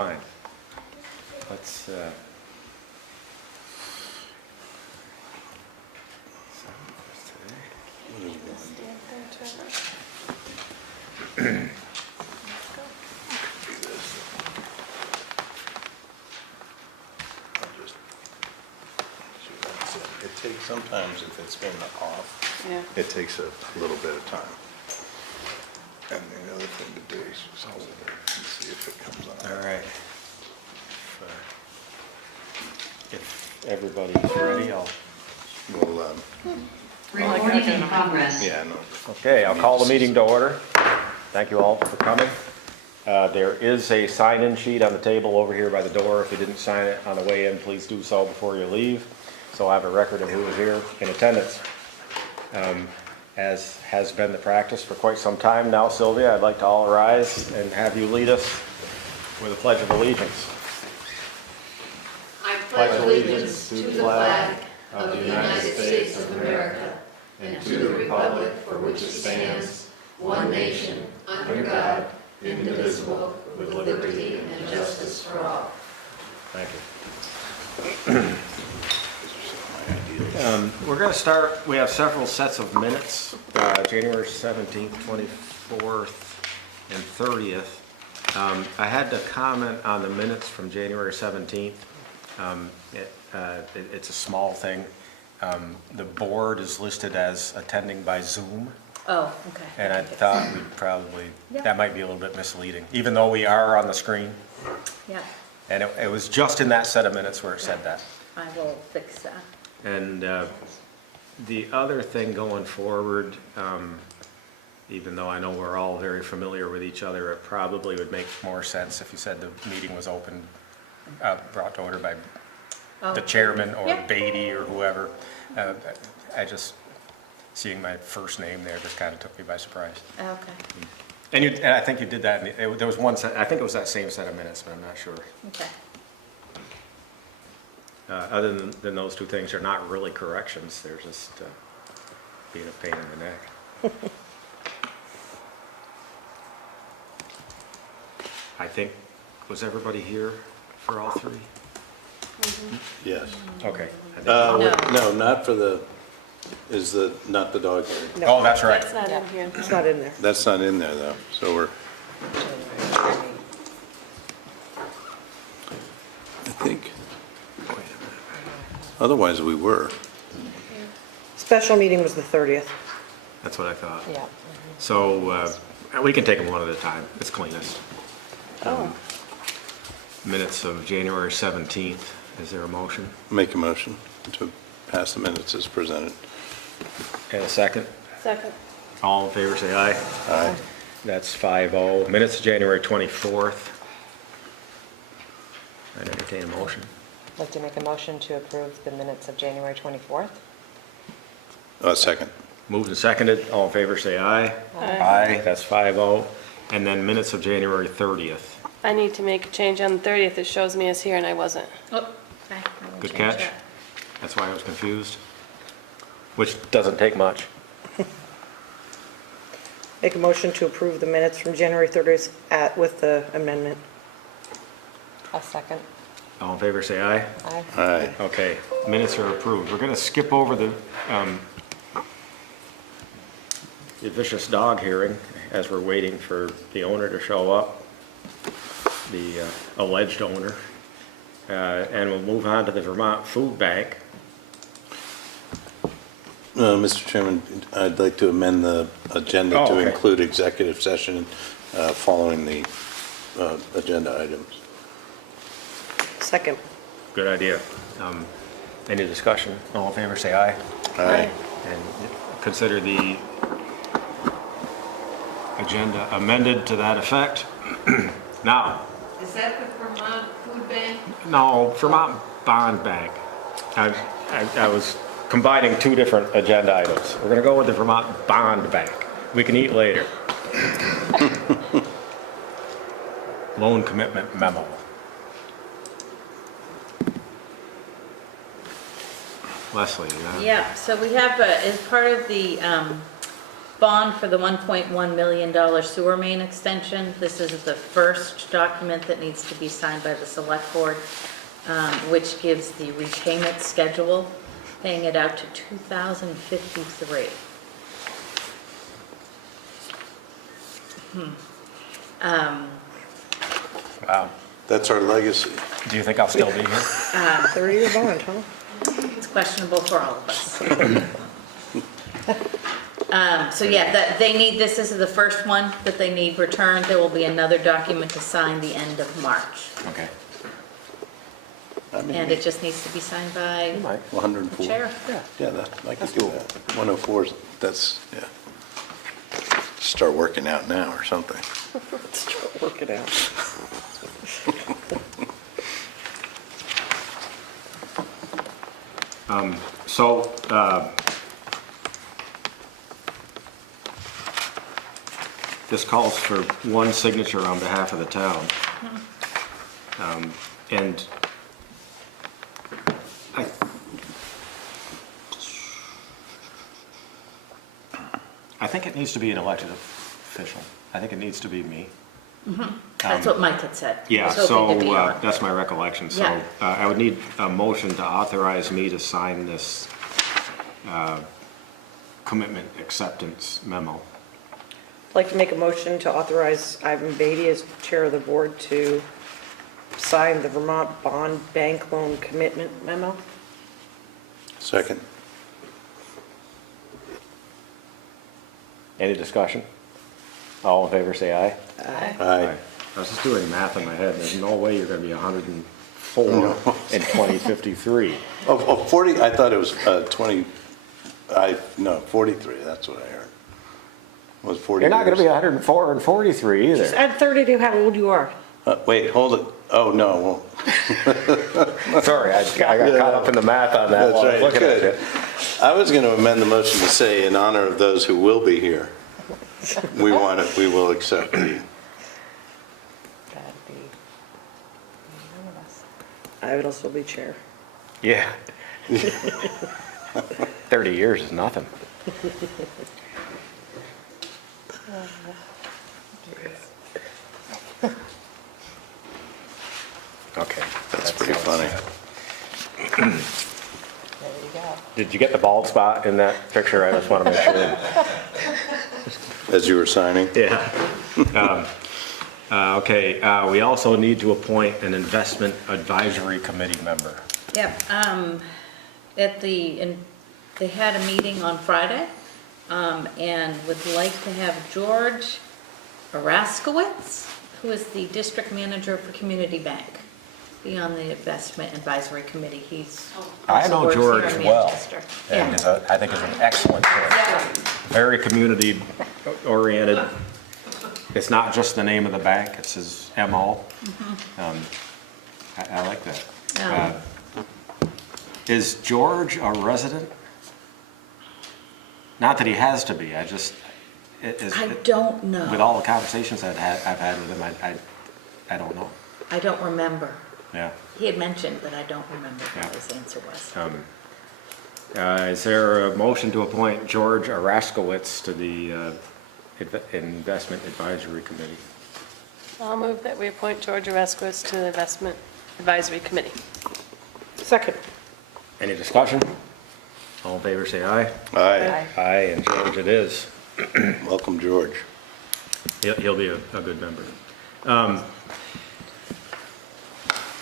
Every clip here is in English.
Fine. Let's, It takes, sometimes if it's been off, Yeah. it takes a little bit of time. And the other thing to do is just hold it and see if it comes on. all right. If everybody's ready, Well, Recording in progress. yeah, no. okay, I'll call the meeting to order. Thank you all for coming. There is a sign-in sheet on the table over here by the door. If you didn't sign it on the way in, please do so before you leave. So I have a record of who is here in attendance. As has been the practice for quite some time now, Sylvia, I'd like to all rise and have you lead us with a pledge of allegiance. I pledge allegiance to the flag of the United States of America and to the republic for which it stands, one nation, under God, indivisible, with liberty and justice for all. Thank you. We're going to start, we have several sets of minutes, January 17th, 24th, and 30th. I had to comment on the minutes from January 17th. It's a small thing. The board is listed as attending by Zoom, Oh, okay. and I thought we'd probably, Yeah. that might be a little bit misleading, even though we are on the screen. Yeah, And it was just in that set of minutes where it said that. I will fix that. And the other thing going forward, even though I know we're all very familiar with each other, it probably would make more sense if you said the meeting was open, brought to order by the chairman or Yeah. Beatty or whoever. I just, seeing my first name there just kind of took me by surprise. Okay, And I think you did that, there was one set, I think it was that same set of minutes, but I'm not sure. okay. Other than those two things, they're not really corrections, they're just being a pain in the neck. I think, was everybody here for all three? Yes. Okay. I think- No. No, not for the, not the dog hearing. Oh, that's right. That's not in here. It's not in there. That's not in there though, so we're, I think, wait a minute. Otherwise we were. Special meeting was the 30th. That's what I thought. Yeah. So we can take them one at a time, it's cleanest. Oh. Minutes of January 17th, is there a motion? Make a motion to pass the minutes as presented. And a second? Second. All in favor, say aye. Aye. That's 5-0. Minutes of January 24th. I'd entertain a motion. I'd like to make a motion to approve the minutes of January 24th. Second. Moved and seconded, all in favor say aye. Aye. That's 5-0. And then minutes of January 30th. I need to make a change on the 30th. It shows me as here and I wasn't. Oh, okay. I will Good change catch. that. That's why I was confused. Which doesn't take much. Make a motion to approve the minutes from January 30th with the amendment. A second. All in favor say aye. Aye. Aye. Okay, minutes are approved. We're gonna skip over the vicious dog hearing as we're waiting for the owner to show up, the alleged owner. And we'll move on to the Vermont Food Bank. Mr. Chairman, I'd like to amend the agenda Oh, to okay. include executive session following the agenda items. Second. Good idea. Any discussion? All in favor, say aye. Aye. And consider the agenda amended to that effect. Now, Is that the Vermont Food Bank? no, Vermont Bond Bank. I was combining two different agenda items. We're gonna go with the Vermont Bond Bank. We can eat later. Loan commitment memo. Leslie, Yeah, so we have, as part of the bond for the $1.1 million sewer main extension. This is the first document that needs to be signed by the select board, which gives the repayment schedule, paying it out to 2053. Wow. That's our legacy. Do you think I'll still be here? 30-year bond, huh? It's questionable for all of us. So yeah, they need, this is the first one that they need returned. There will be another document to sign the end of March. Okay. I mean, And it just needs to be signed by 104. chair. Yeah, that, I could do that. 104, that's, yeah. Start working out now or something. Let's try to work it out. So, this calls for one signature on behalf of the town. And I think it needs to be an elected official. I think it needs to be me. That's what Mike had said. He Yeah, was hoping to be so on. that's my recollection. So Yeah. I would need a motion to authorize me to sign this commitment acceptance memo. I'd like to make a motion to authorize Ivan Beatty as chair of the board to sign the Vermont Bond Bank Loan Commitment Memo. Second. Any discussion? All in favor, say aye. Aye. I was just doing math in my head. There's no way you're gonna be 104 in 2053. Oh, 40, I thought it was 20, no, 43, that's what I heard. It was 40 You're not gonna be years. 104 and 43 Just either. add 30 to how old you are. Wait, hold it. Oh, no. Sorry, I got caught up in the math on that That's while I was right, looking at good. it. I was going to amend the motion to say, in honor of those who will be here, we will accept the, That'd be none of us. I would also be chair. Yeah. 30 years is nothing. Okay. that's pretty funny. There you go. Did you get the bald spot in that picture? I just want to make sure. As you were signing? Yeah. Okay, we also need to appoint an investment advisory committee member. Yep, they had a meeting on Friday, and would like to have George Araskowitz, who is the district manager for Community Bank, be on the investment advisory committee. He's I also know works George here in well, Manchester. and I think is an excellent choice. Very community oriented. It's not just the name of the bank, it's his MO. I like that. Is George a resident? Not that he has to be, I just, I don't know. with all the conversations I've had with him, I don't know. I don't remember. Yeah. He had mentioned, but I don't remember Yeah. what his answer was. Is there a motion to appoint George Araskowitz to the Investment Advisory Committee? I'll move that we appoint George Araskowitz to the Investment Advisory Committee. Second. Any discussion? All in favor, say aye. Aye. Aye, and George it is. Welcome, George. He'll be a good member.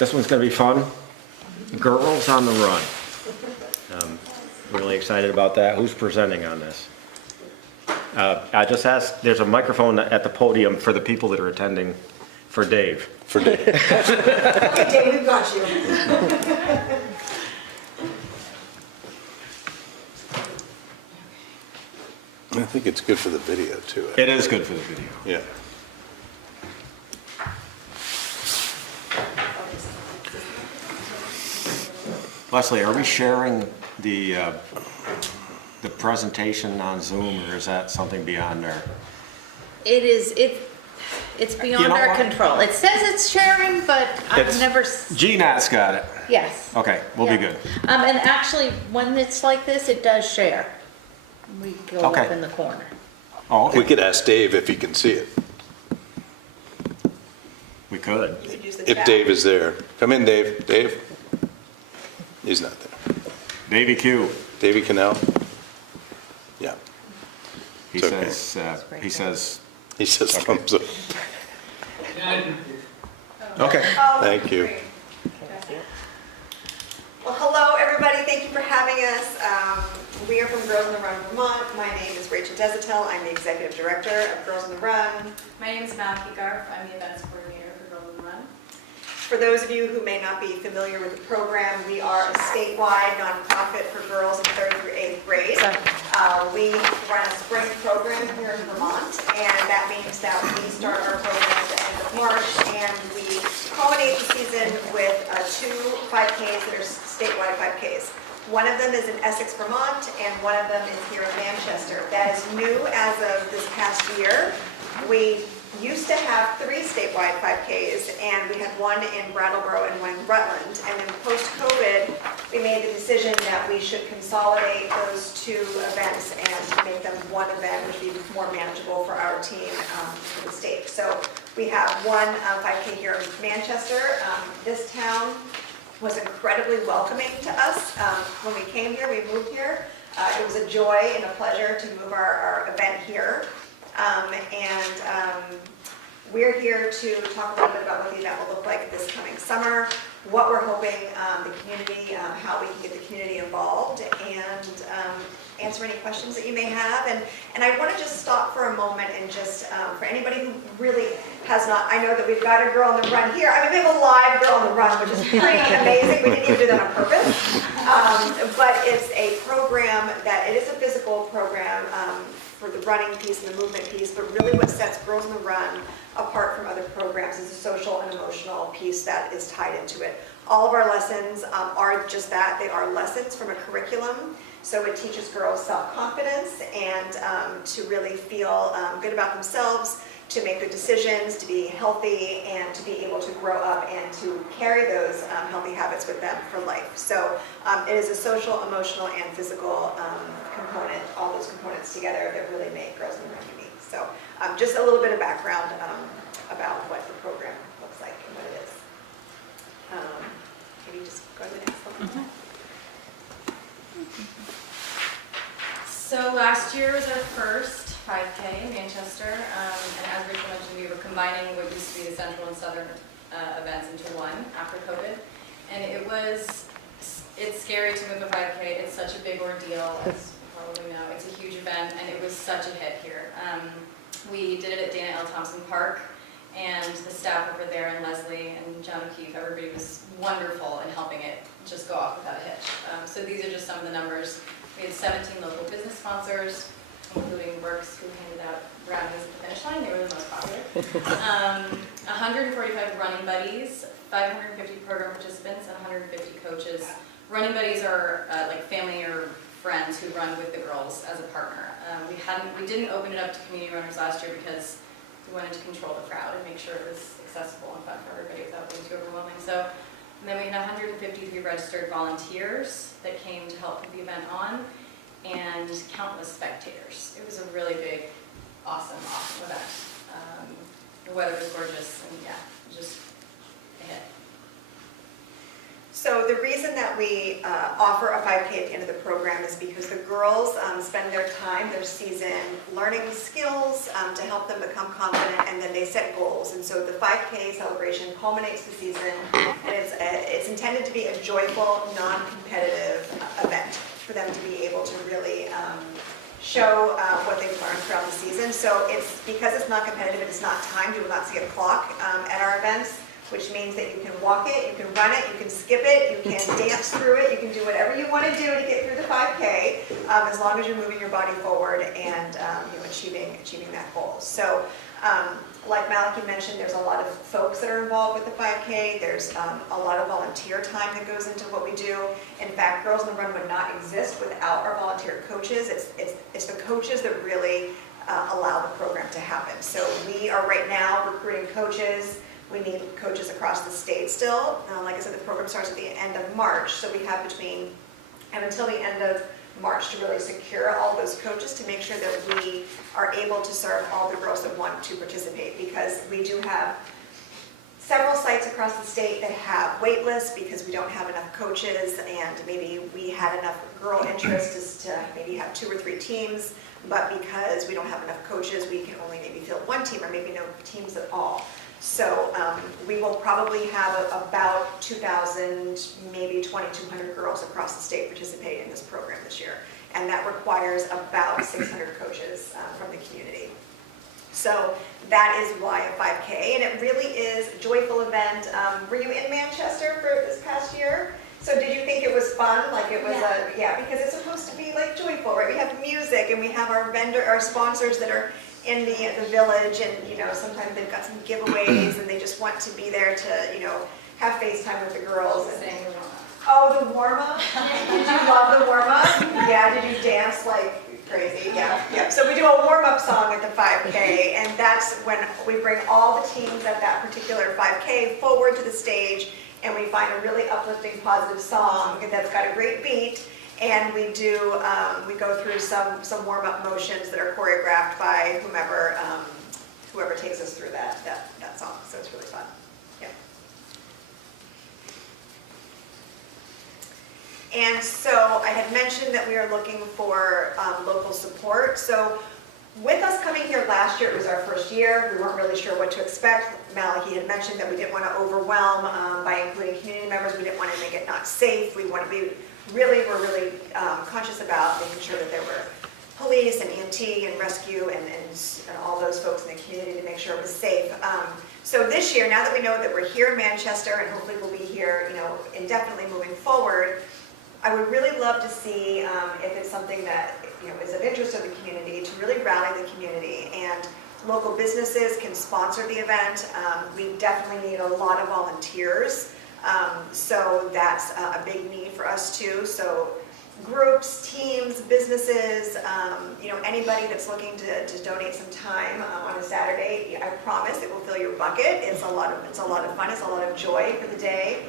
This one's gonna be fun. Girls on the Run. Really excited about that. Who's presenting on this? I just asked, there's a microphone at the podium for the people that are attending for Dave. For Dave. Okay, we've got you. I think it's good for the video, too. It is good for the video. Yeah. Leslie, are we sharing the presentation on Zoom, or is that something beyond our? It's beyond You know our what? control. It says it's sharing, but I've It's- never, GNAT's got it. yes. Okay, we'll be Yeah. good. And actually, when it's like this, it does share. We go up Okay. in the corner. Oh, We could ask Dave if he can see it, We could. You could use the if chat. Dave is there. Come in, Dave. Dave? He's not there. Davy Q. Davey Canal? Yeah, He It's okay. says, he says, he says thumbs up. okay. Oh, Thank you. great. Well, hello, everybody. Thank you for having us. We are from Girls on the Run Vermont. My name is Rachel Desitel. I'm the executive director of Girls on the Run. My name is Malaki Garf. I'm the events coordinator for Girls on the Run. For those of you who may not be familiar with the program, we are a statewide nonprofit for girls in 3rd through 8th grade. We run a spring program here in Vermont, and that means that we start our program at the end of March, and we culminate the season with 2 5Ks that are statewide 5Ks. One of them is in Essex, Vermont, and one of them is here in Manchester. That is new as of this past year. We used to have 3 statewide 5Ks, and we had one in Brattleboro and one in Rutland. And then post-COVID, we made the decision that we should consolidate those 2 events and make them one event, which would be more manageable for our team for the state. So we have one 5K here in Manchester. This town was incredibly welcoming to us. When we came here, we moved here. It was a joy and a pleasure to move our event here. We're here to talk a little bit about what the event will look like this coming summer, what we're hoping the community, how we can get the community involved, and answer any questions that you may have. And I want to just stop for a moment and just, for anybody who really has not, I know that we've got a Girl on the Run here. I mean, we have a live Girl on the Run, which is pretty amazing. We didn't even do that on purpose. But it's a program that, it is a physical program for the running piece and the movement piece, but really what sets Girls on the Run apart from other programs is the social and emotional piece that is tied into it. All of our lessons are just that. They are lessons from a curriculum. So it teaches girls self-confidence and to really feel good about themselves, to make good decisions, to be healthy, and to be able to grow up and to carry those healthy habits with them for life. So it is a social, emotional, and physical component, all those components together that really make Girls on the Run unique. So just a little bit of background about what the program looks like and what it is. Maybe just go to the next slide. So last year was our first 5K in Manchester, and as Rachel mentioned, we were combining what used to be the central and southern events into one after COVID. And it's scary to move a 5K. It's such a big ordeal, as you probably know. It's a huge event, and it was such a hit here. We did it at Dana L. Thompson Park, and the staff over there, and Leslie and John O'Keefe, everybody was wonderful in helping it just go off without a hitch. So these are just some of the numbers. We had 17 local business sponsors, including Works, who handed out brownies at the finish line. They were the most popular. 145 running buddies, 550 program participants, and 150 coaches. Running buddies are like family or friends who run with the girls as a partner. We didn't open it up to community runners last year because we wanted to control the crowd and make sure it was accessible and fun for everybody without being too overwhelming. So. And then we had 153 registered volunteers that came to help put the event on, and countless spectators. It was a really big, awesome event. The weather was gorgeous, and yeah, just a hit. So the reason that we offer a 5K at the end of the program is because the girls spend their time, their season, learning skills to help them become confident, and then they set goals. And so the 5K celebration culminates the season, and it's intended to be a joyful, non-competitive event for them to be able to really show what they've learned throughout the season. So because it's not competitive, it is not timed. You will not see a clock at our events, which means that you can walk it, you can run it, you can skip it, you can dance through it, you can do whatever you want to do to get through the 5K, as long as you're moving your body forward and achieving that goal. So, like Malaki mentioned, there's a lot of folks that are involved with the 5K. There's a lot of volunteer time that goes into what we do. In fact, Girls on the Run would not exist without our volunteer coaches. It's the coaches that really allow the program to happen. So we are right now recruiting coaches. We need coaches across the state still. Like I said, the program starts at the end of March, so we have until the end of March to really secure all those coaches to make sure that we are able to serve all the girls that want to participate, because we do have several sites across the state that have wait lists because we don't have enough coaches, and maybe we had enough girl interest as to maybe have 2 or 3 teams, but because we don't have enough coaches, we can only maybe field 1 team or maybe no teams at all. So we will probably have about 2,000, maybe 2,200 girls across the state participate in this program this year. And that requires about 600 coaches from the community. So that is why a 5K, and it really is a joyful event. Were you in Manchester for this past year? So did you think it was fun? Like it was because it's supposed to be like joyful, right? We have music and we have our sponsors that are in the village, and sometimes they've got some giveaways and they just want to be there to have FaceTime with the girls. Oh, the warm-up? Did you love the warm-up? Yeah, did you dance like crazy? Yeah. So we do a warm-up song at the 5K, and that's when we bring all the teams at that particular 5K forward to the stage, and we find a really uplifting, positive song that's got a great beat. And we go through some warm-up motions that are choreographed by whoever takes us through that song. So it's really fun. Yeah. And so I had mentioned that we are looking for local support. So with us coming here last year, it was our first year. We weren't really sure what to expect. Malachi had mentioned that we didn't want to overwhelm by including community members. We didn't want to make it not safe. We're really conscious about making sure that there were police and EMT and rescue and all those folks in the community to make sure it was safe. So this year, now that we know that we're here in Manchester and hopefully we'll be here, indefinitely moving forward, I would really love to see if it's something that is of interest to the community, to really rally the community, and local businesses can sponsor the event. We definitely need a lot of volunteers. So that's a big need for us too. So groups, teams, businesses, anybody that's looking to donate some time on a Saturday, I promise it will fill your bucket. It's a lot of fun. It's a lot of joy for the day.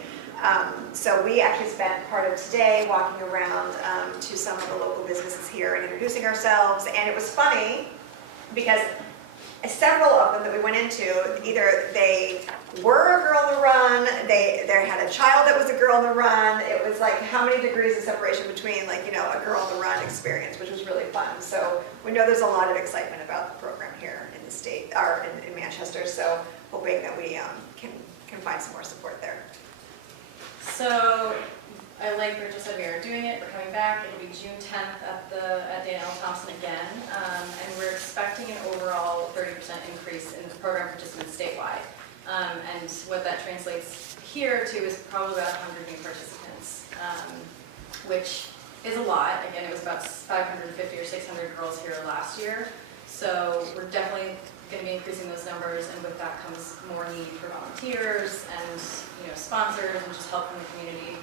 So we actually spent part of today walking around to some of the local businesses here and introducing ourselves. And it was funny because several of them that we went into, either they were a girl on the run, they had a child that was a girl on the run. It was like how many degrees of separation between a girl on the run experience, which was really fun. So we know there's a lot of excitement about the program here in the state, or in Manchester. So hoping that we can find some more support there. So, like Rachel said, we are doing it. We're coming back. It'll be June 10th at Dana L. Thompson again, and we're expecting an overall 30% increase in the program participants statewide. And what that translates here to is probably about 100 new participants, which is a lot. Again, it was about 550 or 600 girls here last year. So we're definitely going to be increasing those numbers, and with that comes more need for volunteers and sponsors and just help from the community.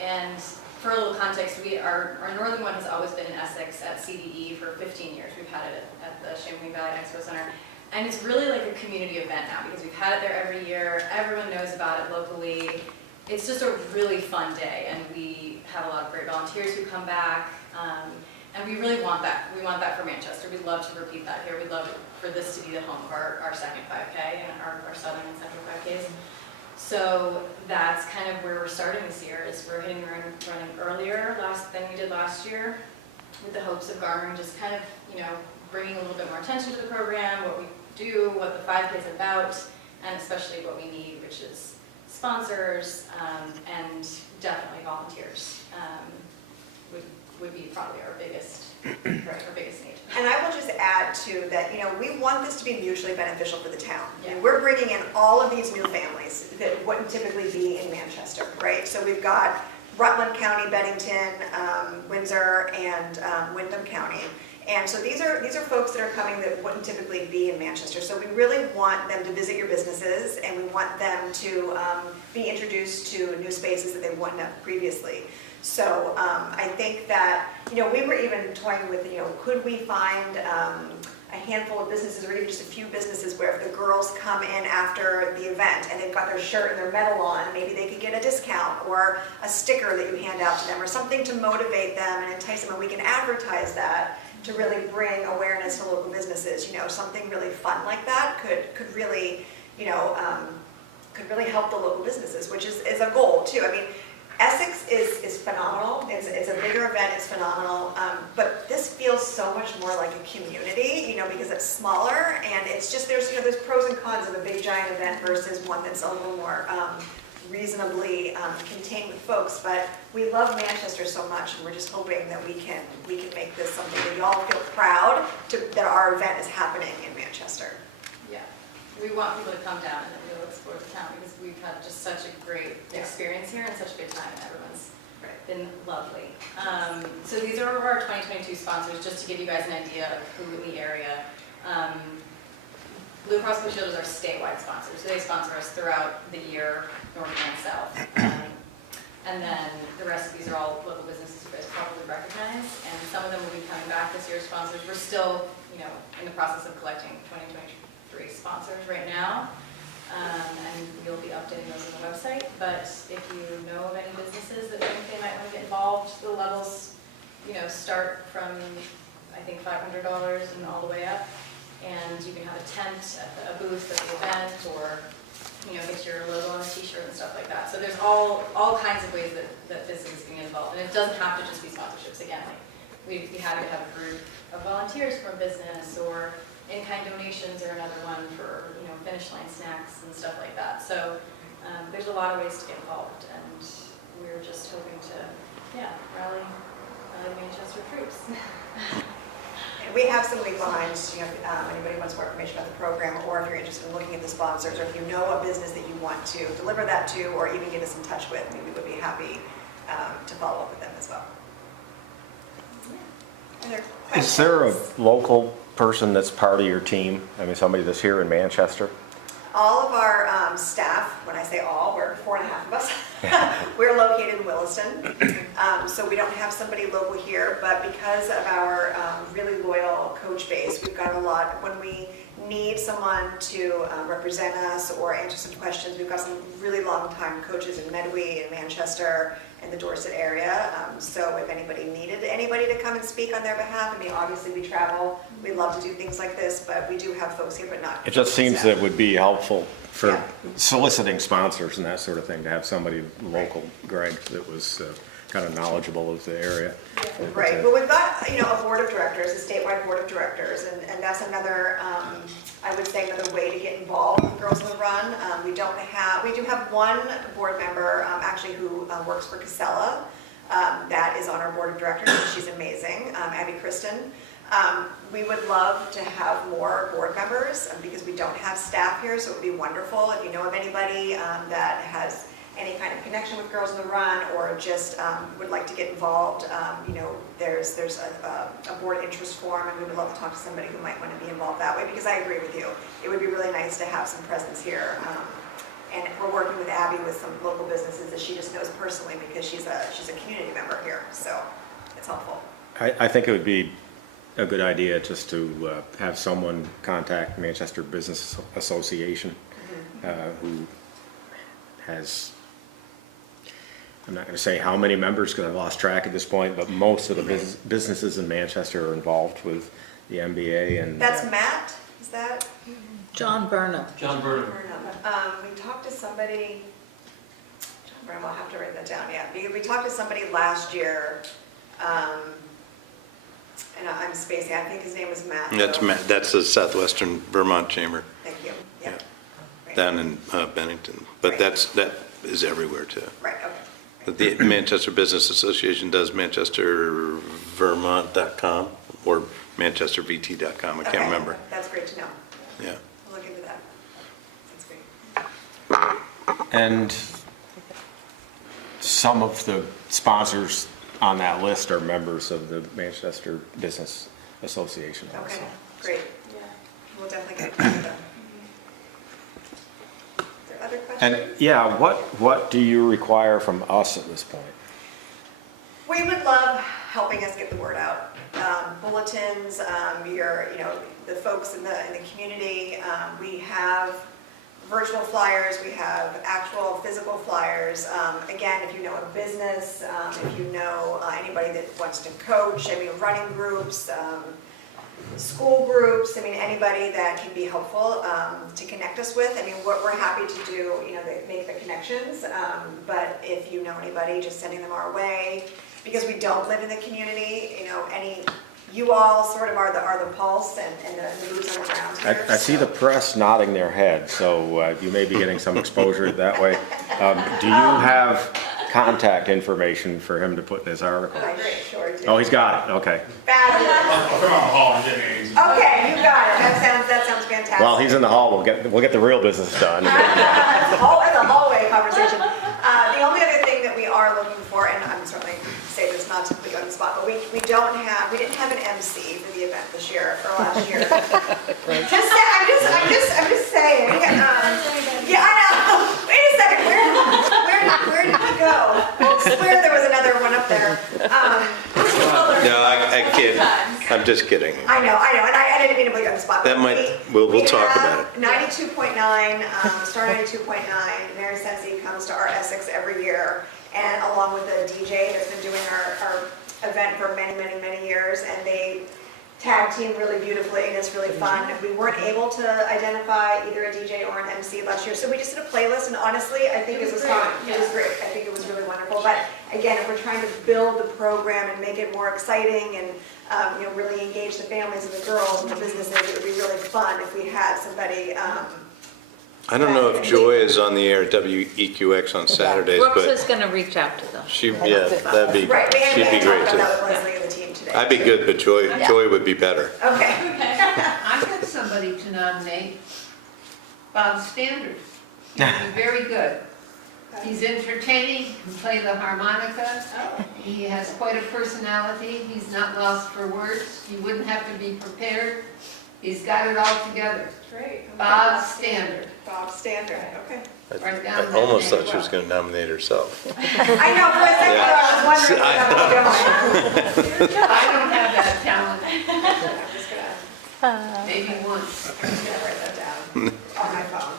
And for a little context, our northern one has always been in Essex at CDE for 15 years. We've had it at the Champaign Valley Expo Center. And it's really like a community event now because we've had it there every year. Everyone knows about it locally. It's just a really fun day, and we have a lot of great volunteers who come back. And we really want that. We want that for Manchester. We'd love to repeat that here. We'd love for this to be the home of our second 5K and our southern and central 5Ks. So that's kind of where we're starting this year, is we're hitting the running earlier than we did last year, with the hopes of garnering just kind of, bringing a little bit more attention to the program, what we do, what the 5K is about, and especially what we need, which is sponsors and definitely volunteers. Would be probably our biggest need. And I will just add too that we want this to be mutually beneficial for the town. Yeah. I mean, we're bringing in all of these new families that wouldn't typically be in Manchester, right? So we've got Rutland County, Bennington, Windsor, and Windham County. And so these are folks that are coming that wouldn't typically be in Manchester. So we really want them to visit your businesses, and we want them to be introduced to new spaces that they wouldn't have previously. So I think that, we were even toying with, could we find a handful of businesses, or even just a few businesses, where if the girls come in after the event and they've got their shirt and their medal on, maybe they could get a discount or a sticker that you hand out to them, or something to motivate them and entice them, and we can advertise that to really bring awareness to local businesses. You know, something really fun like that could really, you know, could really help the local businesses, which is a goal too. I mean, Essex is phenomenal. It's a bigger event. It's phenomenal. But this feels so much more like a community, you know, because it's smaller, and it's just, there's pros and cons of a big giant event versus one that's a little more reasonably contained with folks. But we love Manchester so much, and we're just hoping that we can make this something that y'all feel proud that our event is happening in Manchester. Yeah, we want people to come down and then we'll explore the town, because we've had just such a great experience here and such a good time, and everyone's been lovely. So these are our 2022 sponsors, just to give you guys an idea of who in the area. Blue Cross Blue Shield is our statewide sponsor, so they sponsor us throughout the year, north and south. And then the rest of these are all local businesses you guys probably recognize, and some of them will be coming back this year as sponsors. We're still, you know, in the process of collecting 2023 sponsors right now, and we'll be updating those on the website. But if you know of any businesses that think they might want to get involved, the levels, you know, start from, I think, $500 and all the way up. And you can have a tent at a booth at the event, or, you know, get your logo on a t-shirt and stuff like that. So there's all kinds of ways that businesses can get involved. And it doesn't have to just be sponsorships. Again, like, we'd be happy to have a group of volunteers from a business, or in-kind donations are another one for, you know, Finish Line snacks and stuff like that. So there's a lot of ways to get involved, and we're just hoping to, rally Manchester troops. And we have some link behind, you know, anybody wants more information about the program, or if you're interested in looking at the sponsors, or if you know a business that you want to deliver that to, or even get us in touch with, we would be happy to follow up with them as well. Is there a local person that's part of your team? I mean, somebody that's here in Manchester? All of our staff, when I say all, we're 4.5 of us, we're located in Williston. So we don't have somebody local here, but because of our really loyal coach base, we've got a lot. When we need someone to represent us or answer some questions, we've got some really long-time coaches in Medway and Manchester and the Dorset area. So if anybody needed anybody to come and speak on their behalf, I mean, obviously we travel, we love to do things like this, but we do have folks here, but not. It just seems staff. that would be helpful for soliciting sponsors and that sort of thing, to have somebody local, Greg, that was kind of knowledgeable of the area. Right, well, we've got, you know, a board of directors, a statewide board of directors, and that's another, I would say, another way to get involved with Girls on the Run. We do have one board member, actually, who works for Casella, that is on our board of directors, and she's amazing, Abby Kristen. We would love to have more board members, because we don't have staff here, so it would be wonderful if you know of anybody that has any kind of connection with Girls on the Run, or just would like to get involved. You know, there's a board interest form, and we would love to talk to somebody who might want to be involved that way, because I agree with you. It would be really nice to have some presence here. And we're working with Abby with some local businesses that she just knows personally, because she's a community member here, so it's helpful. I think it would be a good idea just to have someone contact Manchester Business Association, who has, I'm not going to say how many members, because I've lost track at this point, but most of the businesses in Manchester are involved with the MBA. And that's Matt, is that? John Burnham. John Burnham. We talked to somebody, John Burnham, I'll have to write that down, yeah. We talked to somebody last year, and I'm spacing, I think his name was Matt. That's so. Matt, that's the Southwestern Vermont Chamber. Thank you, yeah. Right. Down in Bennington, but that is everywhere too. Right, okay. But the Manchester Business Association does manchestervermont.com or manchestervt.com, I can't remember. That's great to know. Yeah. I'll look into that. That's great. And some of the sponsors on that list are members of the Manchester Business Association also. Okay, great. Yeah. We'll definitely get into that. Are there other questions? And yeah, what do you require from us at this point? We would love helping us get the word out. bulletins, the folks in the community. We have virtual flyers, we have actual physical flyers. Again, if you know a business, if you know anybody that wants to coach, running groups, school groups, anybody that can be helpful to connect us with. We're happy to do, make the connections, but if you know anybody, just sending them our way, because we don't live in the community, you all sort of are the pulse and the boots on the ground here. I see the press nodding their head, so you may be getting some exposure that way. Do you have contact information for him to put in his article? I sure do. Oh, he's got it, okay. Fabulous. I'll come out the hall and get it. Okay, you got it. That sounds fantastic. While he's in the hall, we'll get the real business done. It's a hallway conversation. The only other thing that we are looking for, and I'm certainly say this not to put you on the spot, but we didn't have an MC for the event this year or last year. I'm just saying. Yeah, I know. Wait a second. Where did we go? I swear there was another one up there. No, I kid. I'm just kidding. I know, and I didn't mean to put you on the spot. That we'll talk about it. 92.9, Star 92.9, Mary Sensi comes to our Essex every year, and along with the DJ that's been doing our event for many, many, many years, and they tag team really beautifully, and it's really fun. We weren't able to identify either a DJ or an MC last year, so we just did a playlist, and honestly, I think it was fun. It was great. I think it was really wonderful. But again, if we're trying to build the program and make it more exciting and really engage the families and the girls and the businesses, it would be really fun if we had somebody. I don't know if Joy is on the air at WEQX on Saturdays, Brooks but is going to reach out to them. she'd be Right, we great talked too. about that with Leslie and the team today. I'd be good, but Joy would be better. Okay. I got somebody to nominate, Bob Standard. He'd be very good. He's entertaining, can play the harmonica. He has quite a personality. He's not lost for words. You wouldn't have to be prepared. He's got it all together. Great. Bob Standard. Bob Standard, okay. Write down I that almost name thought she was well. going to nominate herself. I know, for a second, I was wondering what that was going. I don't have that talent. I'm just gonna, Maybe once. I'm just gonna write that down on my phone.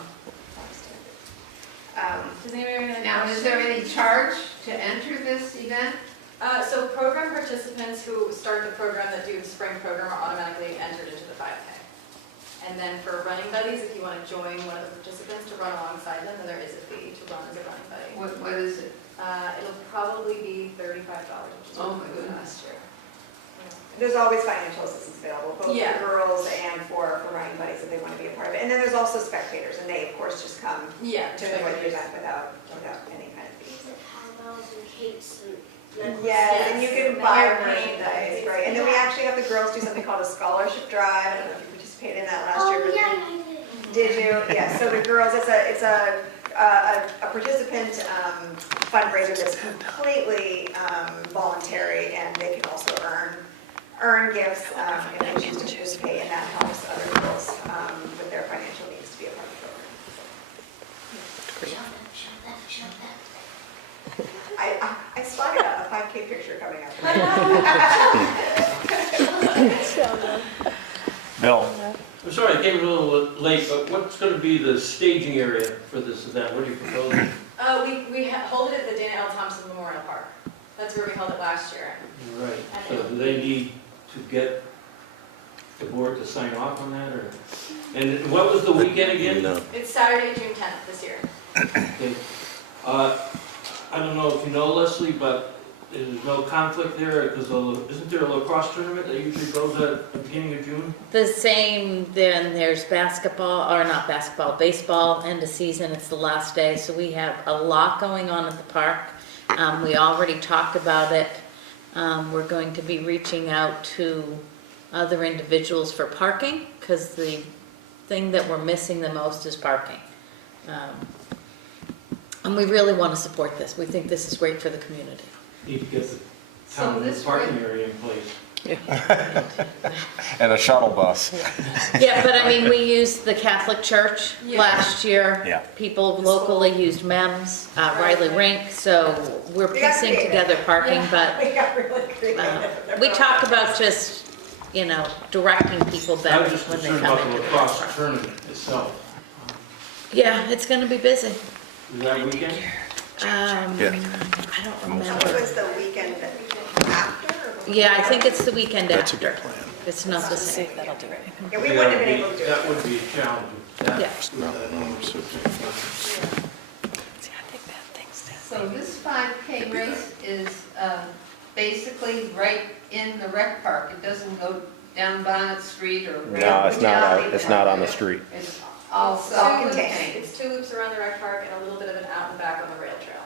Does anybody have any Now, is there any charge to enter this event? So program participants who start the program that do the spring program are automatically entered into the 5K. And then for running buddies, if you want to join one of the participants to run alongside them, then there is a fee to run as a running buddy. What is it? It'll probably be $35, which is Oh what my we did goodness. last year. There's always financial assistance available, both Yeah. for girls and for running buddies if they want to be a part of it. And then there's also spectators, and they, of course, just come Yeah. to enjoy the event without any kind of fees. Cowbells and capes and Yes, and you can buy Fire merchandise, paint. right? And then we actually have the girls do something called a scholarship drive. I don't know if you participated in that last year, Oh, but yeah, I did. did you? Yeah, so the girls, it's a participant fundraiser that's completely voluntary, and they can also earn gifts if they choose to participate, and that helps other girls with their financial needs to be a part of the program. Shut that. I spotted a 5K picture coming up. Bill? I'm sorry, I came a little late, but what's going to be the staging area for this event? What are you proposing? We hold it at the Dana L. Thompson Memorial Park. That's where we held it last year. Right, so do they need to get the board to sign off on that, or? And what was the weekend again? No. It's Saturday, June 10th this year. Okay. I don't know if you know, Leslie, but there's no conflict there, because isn't there a lacrosse tournament that usually goes at the beginning of June? The same, then there's basketball, or not basketball, baseball, end of season, it's the last day, so we have a lot going on at the park. We already talked about it. We're going to be reaching out to other individuals for parking, because the thing that we're missing the most is parking. And we really want to support this. We think this is great for the community. Need to get the So town this parking area in place. And a shuttle bus. Yeah, but I mean, we used the Catholic Church Yeah. last year. Yeah. People locally used MEMS, Riley Rink, so we're We got piecing creative. together parking, but We got really creative. we talked about just directing people I better was just when they concerned come about the into the lacrosse restaurant. tournament itself. Yeah, it's gonna be busy. Is that weekend? I don't It remember. was the weekend after? Or before? Yeah, I think it's the weekend That's a after. good plan. It's not the See same. if that'll do anything. Yeah, we wouldn't have been able to do it. That would be a challenge. Yeah. See, I think bad things do. So this 5K race is basically right in the rec park. It doesn't go down Bonnet Street or. No, it's not, it's not on the street. It's all Two loops. self-contained. It's 2 loops around the rec park and a little bit of an out and back on the rail trail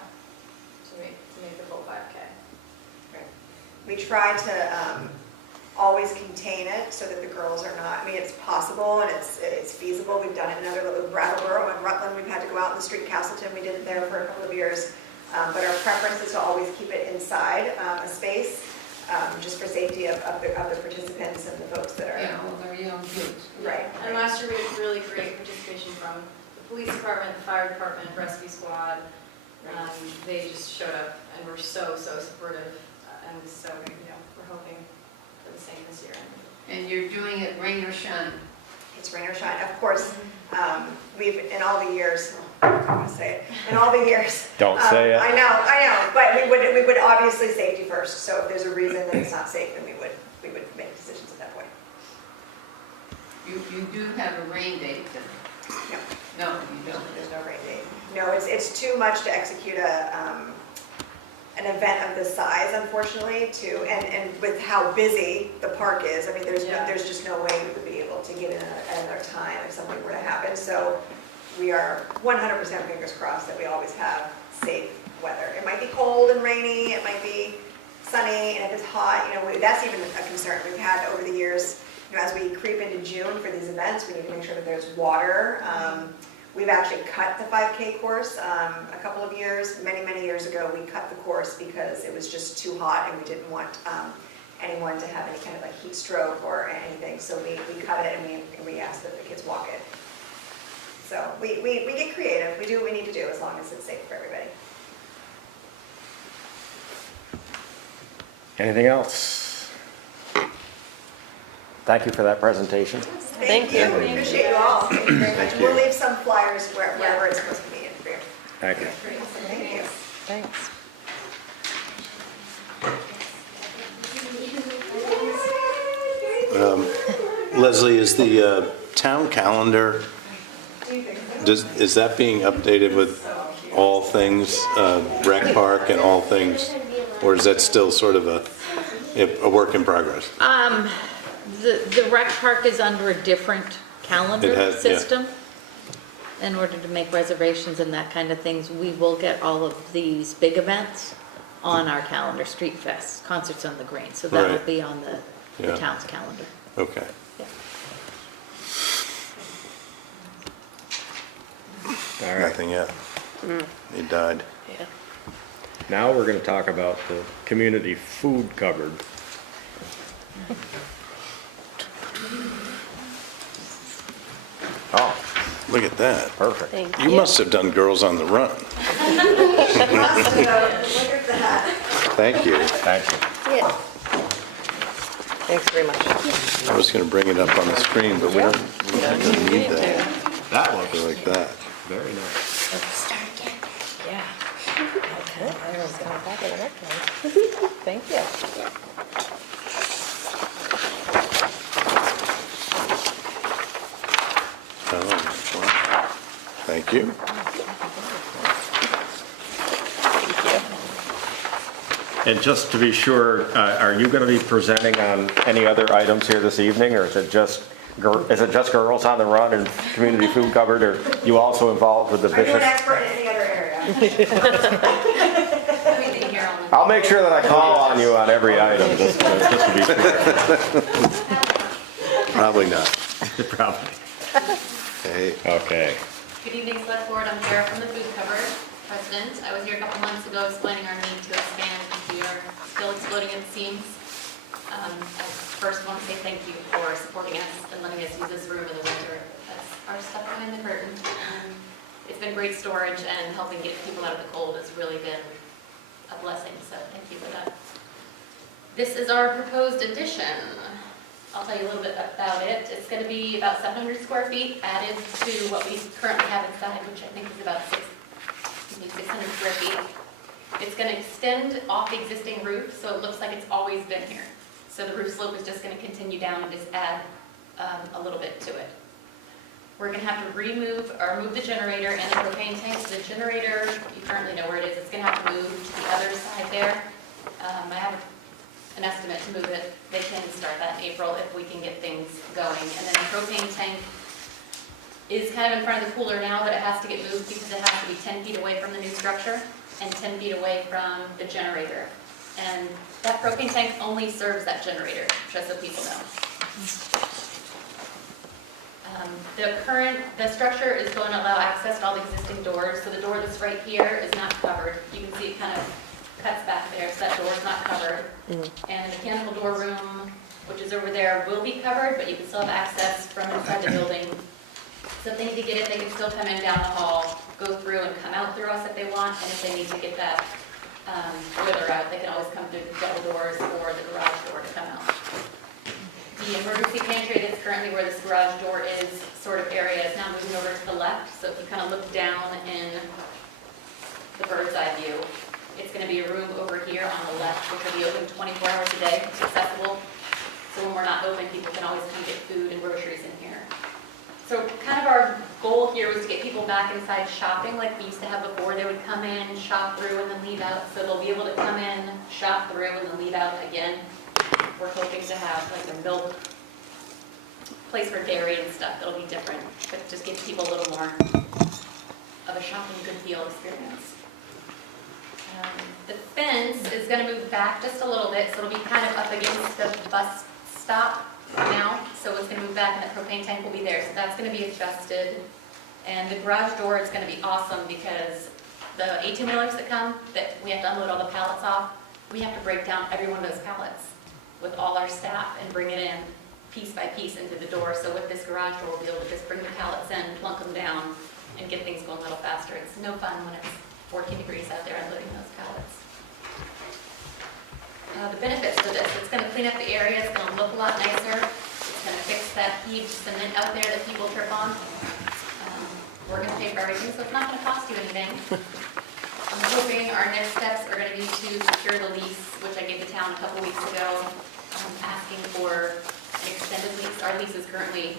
to make the full 5K. We try to always contain it so that the girls are not, I mean, it's possible and it's feasible. We've done it in other little Brattleboro and Rutland. We've had to go out in the street. Castleton, we did it there for a couple of years. But our preference is to always keep it inside a space, just for safety of the participants and the folks that are. Yeah, well, they're young kids. Right. And last year we had really great participation from the police department, the fire department, rescue squad. They just showed up and were so supportive. And so, we're hoping for the same this year. And you're doing it rain or shine. It's rain or shine. Of course, we've, in all the years, I'm gonna say it, in all the years. Don't say it. I know, but we would obviously safety first. So if there's a reason that it's not safe, then we would make decisions at that point. You do have a rain date then? No. No, you don't. There's no rain date. No, it's too much to execute an event of this size, unfortunately, and with how busy the park is. I mean, there's just no way we would be able to get in another time if something were to happen. So we are 100% fingers crossed that we always have safe weather. It might be cold and rainy, it might be sunny, and if it's hot, that's even a concern. We've had over the years, as we creep into June for these events, we need to make sure that there's water. We've actually cut the 5K course a couple of years. Many years ago, we cut the course because it was just too hot and we didn't want anyone to have any kind of like heat stroke or anything. So we cut it and we asked that the kids walk it. So we get creative. We do what we need to do as long as it's safe for everybody. Anything else? Thank you for that presentation. Thank you. We appreciate you all. Thank you very much. We'll leave some flyers wherever it's most convenient for you. Thank you. Thank you. Thanks. Leslie, is the town calendar, is that being updated with all things rec park and all things? Or is that still sort of a work in progress? The rec park is under a different calendar It has, yeah. system. In order to make reservations and that kind of things, we will get all of these big events on our calendar, Street Fest, Concerts on the Green. So that will Right. be on the Yeah. town's calendar. Okay. Yeah. All right. Nothing yet. He died. Yeah. Now we're going to talk about the community food cupboard. Oh, Look at that. perfect. Thank You must have done Girls on the Run. Look at that. Thank you. Thank you. Yeah. Thanks very much. I was going to bring it up on the screen, but we don't need that. That Go looks like that. very nice. Yeah. Okay, I was going back in the next one. Thank you. Oh, wow. Thank you. And just to be sure, are you going to be presenting on any other items here this evening, or is it just Girls on the Run and Community Food Cupboard, or you also involved with the Are you an Bishop? expert in any other area? Everything here on the. I'll make sure that I call on you on every item, just to be clear. Probably not. Probably. Hey. Okay. Good evening, Select Board. I'm Sarah from the Food Cupboard, President. I was here a couple months ago explaining our need to expand because we are still exploding at the seams. I first want to say thank you for supporting us and letting us use this room in the winter. That's our stuff behind the curtain. It's been great storage, and helping get people out of the cold has really been a blessing, so thank you for that. This is our proposed addition. I'll tell you a little bit about it. It's going to be about 700 square feet added to what we currently have inside, which I think is about 600 square feet. It's going to extend off the existing roof, so it looks like it's always been here. So the roof slope is just going to continue down and just add a little bit to it. We're going to have to move the generator and the propane tank. So the generator, you currently know where it is. It's going to have to move to the other side there. I have an estimate to move it. They can start that in April if we can get things going. And then the propane tank is kind of in front of the cooler now, but it has to get moved because it has to be 10 feet away from the new structure and 10 feet away from the generator. And that propane tank only serves that generator, just so people know. The structure is going to allow access to all the existing doors. So the door that's right here is not covered. You can see it kind of cuts back there, so that door is not covered. And the mechanical door room, which is over there, will be covered, but you can still have access from inside the building. So if they need to get it, they can still come in down the hall, go through and come out through us if they want. And if they need to get that boiler out, they can always come through the double doors or the garage door to come out. The emergency pantry that's currently where this garage door is sort of area is now moving over to the left. So if you kind of look down in the bird's eye view, it's going to be a room over here on the left, which will be open 24 hours a day. It's accessible. So when we're not open, people can always come get food and groceries in here. So kind of our goal here was to get people back inside shopping like we used to have before. They would come in, shop through, and then leave out. So they'll be able to come in, shop through, and then leave out again. We're hoping to have like a milk place for dairy and stuff that'll be different, but just give people a little more of a shopping good deal experience. The fence is going to move back just a little bit, so it'll be kind of up against the bus stop now. So it's going to move back, and the propane tank will be there. So that's going to be adjusted. And the garage door is going to be awesome because the 18-wheelers that come, that we have to unload all the pallets off, we have to break down every one of those pallets with all our staff and bring it in piece by piece into the door. So with this garage door, we'll be able to just bring the pallets in, plunk them down, and get things going a little faster. It's no fun when it's 14 degrees out there unloading those pallets. The benefits of this, it's going to clean up the area, it's going to look a lot nicer, it's going to fix that heaved cement out there that people trip on. We're going to pay for everything, so it's not going to cost you anything. I'm hoping our next steps are going to be to secure the lease, which I gave the town a couple weeks ago, asking for an extended lease. Our lease is currently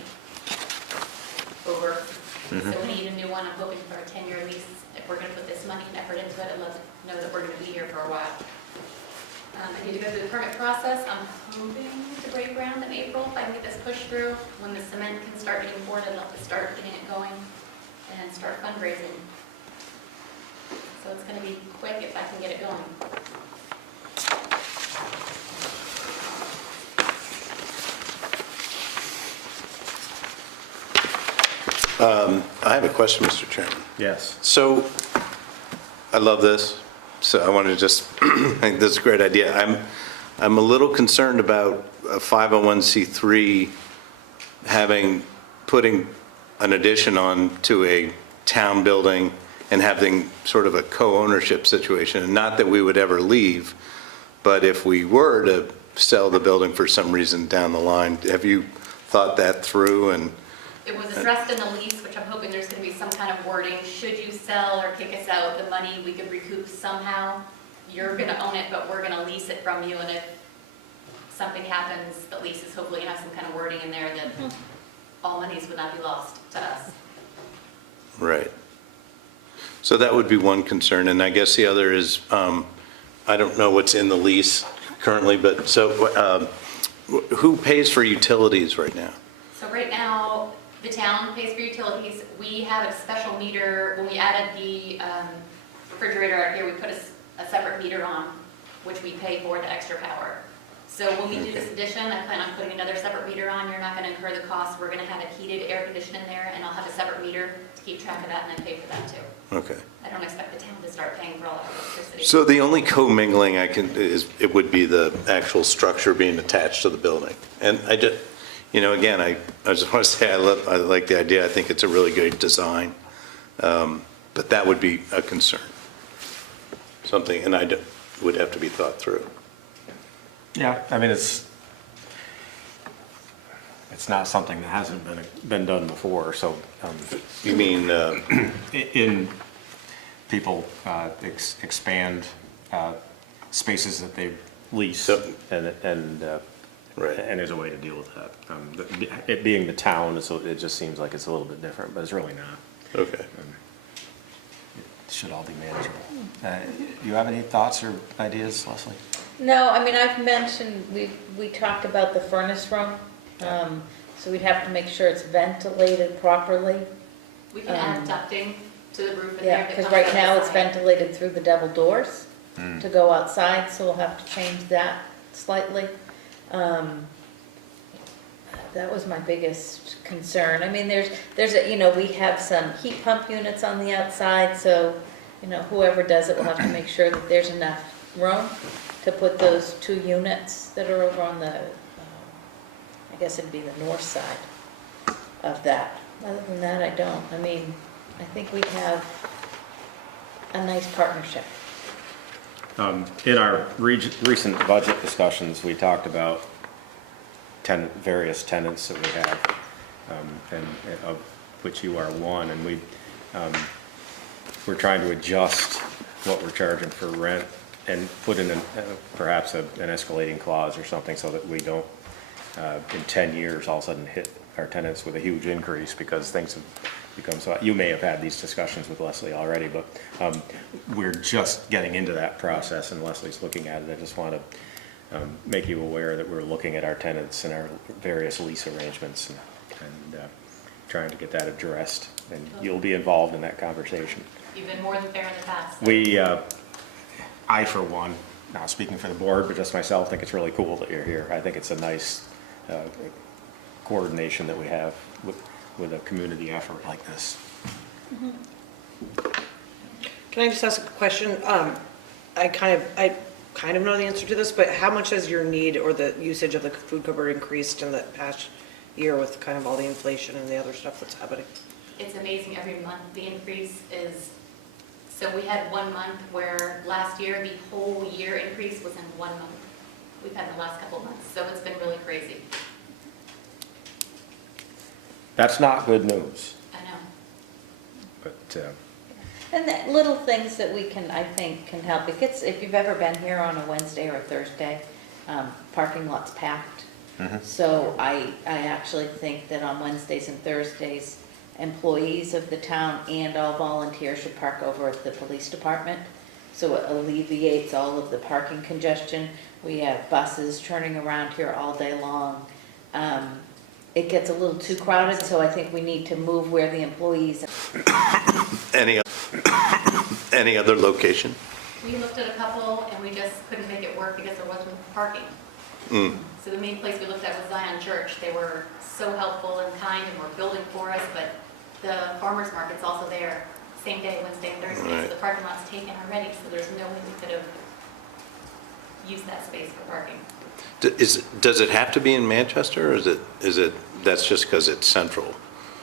over, so we need a new one. I'm hoping for a 10-year lease. If we're going to put this money and effort into it, I'd love to know that we're going to be here for a while. I need to go through the permit process. I'm hoping to break ground in April if I can get this pushed through. When the cement can start getting poured, I'd love to start getting it going and start fundraising. So it's going to be quick if I can get it going. I have a question, Mr. Chairman. Yes. So, I love this, so I want to just, I think this is a great idea. I'm a little concerned about a 501c3 putting an addition on to a town building and having sort of a co-ownership situation. And not that we would ever leave, but if we were to sell the building for some reason down the line, have you thought that through? And it was addressed in the lease, which I'm hoping there's going to be some kind of wording. Should you sell or kick us out, the money we could recoup somehow. You're going to own it, but we're going to lease it from you. And if something happens, the lease is hopefully going to have some kind of wording in there that all monies would not be lost to us. Right. So that would be one concern. And I guess the other is, I don't know what's in the lease currently, but so who pays for utilities right now? So right now, the town pays for utilities. We have a special meter. When we added the refrigerator out here, we put a separate meter on, which we pay for the extra power. So when we do this addition, I plan on putting another separate meter on. You're not going to incur the cost. We're going to have a heated air conditioner in there, and I'll have a separate meter to keep track of that and then pay for that too. Okay. I don't expect the town to start paying for all our electricity. So the only commingling it would be the actual structure being attached to the building. And I just, again, I just want to say I like the idea. I think it's a really good design. But that would be a concern. Something, and would have to be thought through. Yeah, I mean, it's not something that hasn't been done before, so, You mean, in people expand spaces that they lease, So- and right. and there's a way to deal with that. It being the town, so it just seems like it's a little bit different, but it's really not. Okay. It should all be manageable. You have any thoughts or ideas, Leslie? No, I mean, I've mentioned, we talked about the furnace room, so we'd have to make sure it's ventilated properly. We can add ducting to the roof in there. Yeah, that because comes right out now the it's side. ventilated through the double doors to go outside, so we'll have to change that slightly. That was my biggest concern. I mean, we have some heat pump units on the outside, so, whoever does it will have to make sure that there's enough room to put those 2 units that are over on the, I guess it'd be the north side of that. Other than that, I don't. I mean, I think we have a nice partnership. In our recent budget discussions, we talked about various tenants that we have, and of which you are one, and we're trying to adjust what we're charging for rent and put in perhaps an escalating clause or something so that we don't, in 10 years, all of a sudden hit our tenants with a huge increase because things have become so. You may have had these discussions with Leslie already, but we're just getting into that process, and Leslie's looking at it. I just want to make you aware that we're looking at our tenants and our various lease arrangements and trying to get that addressed, and you'll be involved in that conversation. You've been more than fair in the past. I, for one, not speaking for the board, but just myself, think it's really cool that you're here. I think it's a nice coordination that we have with a community effort like this. Can I just ask a question? I kind of know the answer to this, but how much has your need or the usage of the food cupboard increased in the past year with kind of all the inflation and the other stuff that's happening? It's amazing every month the increase is, so we had 1 month where last year the whole year increase was in 1 month. We've had the last couple of months, so it's been really crazy. That's not good news, I know. but And that little things that we can, I think, can help. It gets, if you've ever been here on a Wednesday or a Thursday, parking lot's packed. So I actually think that on Wednesdays and Thursdays, employees of the town and all volunteers should park over at the police department. So it alleviates all of the parking congestion. We have buses turning around here all day long. It gets a little too crowded, so I think we need to move where the employees. Any other location? We looked at a couple and we just couldn't make it work because there wasn't parking. So the main place we looked at was Zion Church. They were so helpful and kind and were building for us, but the farmer's market's also there, same day, Wednesday and Thursday. Right. So the parking lot's taken already, so there's no way we could have used that space for parking. Does it have to be in Manchester, or is it that's just because it's central?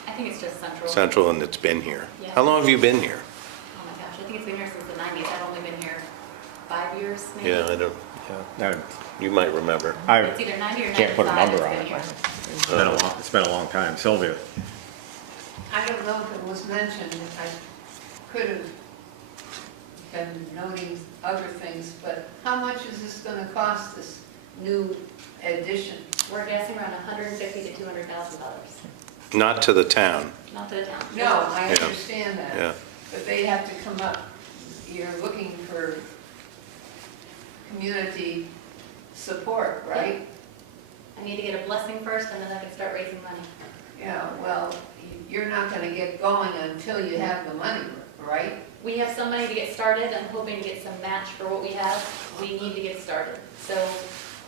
I think it's just central. Central and it's been here. Yeah. How long have you been here? Oh my gosh, I think it's been here since the 90s. I've only been here 5 years, maybe. Yeah, I don't, yeah, you might remember. I It's either 90 or 95. can't put a number it's on been it. here. It's been a long time. Sylvia? I don't know if it was mentioned, I could have been noting other things, but how much is this gonna cost, this new addition? We're guessing around $150,000 to $200,000. Not to the town, Not to the town. No, I Yeah. understand that. yeah. But they have to come up, you're looking for community support, right? I need to get a blessing first and then I can start raising money. Yeah, well, you're not gonna get going until you have the money, right? We have some money to get started. I'm hoping to get some match for what we have. We need to get started. So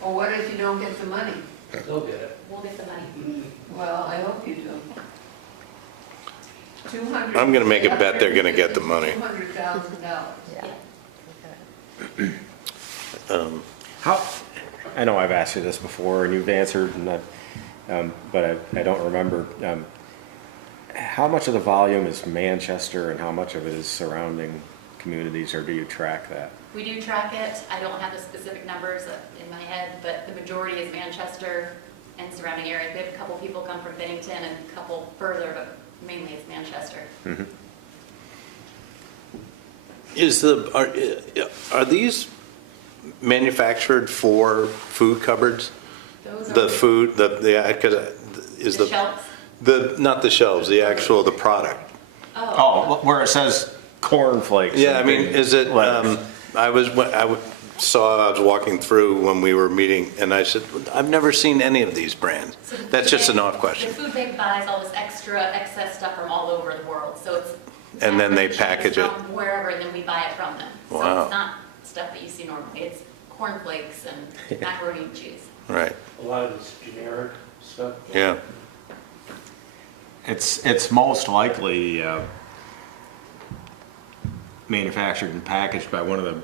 Or what if you don't get the money? They'll get it. we'll get the money. Well, I hope you do. 200. I'm gonna make a bet they're gonna get the money. $200,000. Yeah. How, I know I've asked you this before and you've answered, and but I don't remember. How much of the volume is Manchester and how much of it is surrounding communities, or do you track that? We do track it. I don't have the specific numbers in my head, but the majority is Manchester, and surrounding areas. We have a couple people come from Bennington and a couple further, but mainly it's Manchester. Are these manufactured for food cupboards? Those The are food, is the shelves. not the shelves, the product? Oh, where it says cornflakes. Yeah, I mean, is it, letters. I was walking through when we were meeting, and I said, I've never seen any of these brands. So the That's food just an bank- off question. The food bank buys all this excess stuff from all over the world, so it's. And then they average package it. From wherever, and then we buy it from them. So Wow. it's not stuff that you see normally, it's cornflakes and macaroni and cheese. Right, A lot of it's generic stuff. yeah. It's most likely manufactured and packaged by one of the